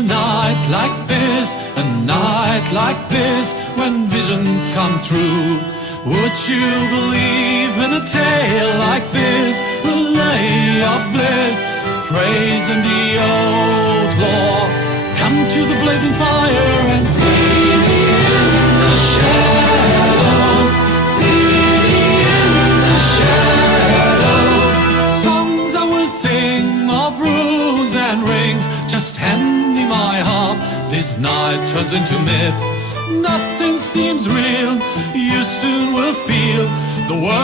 a night like this, a night like this, when visions come true. Would you believe in a tale like this, a lay of bliss, praising the old law? Come to the blazing fire and see me in the shadows, see me in the shadows. Songs I will sing of runes and rings, just hand me my harp, this night turns into myth. Nothing seems real, you soon will feel the world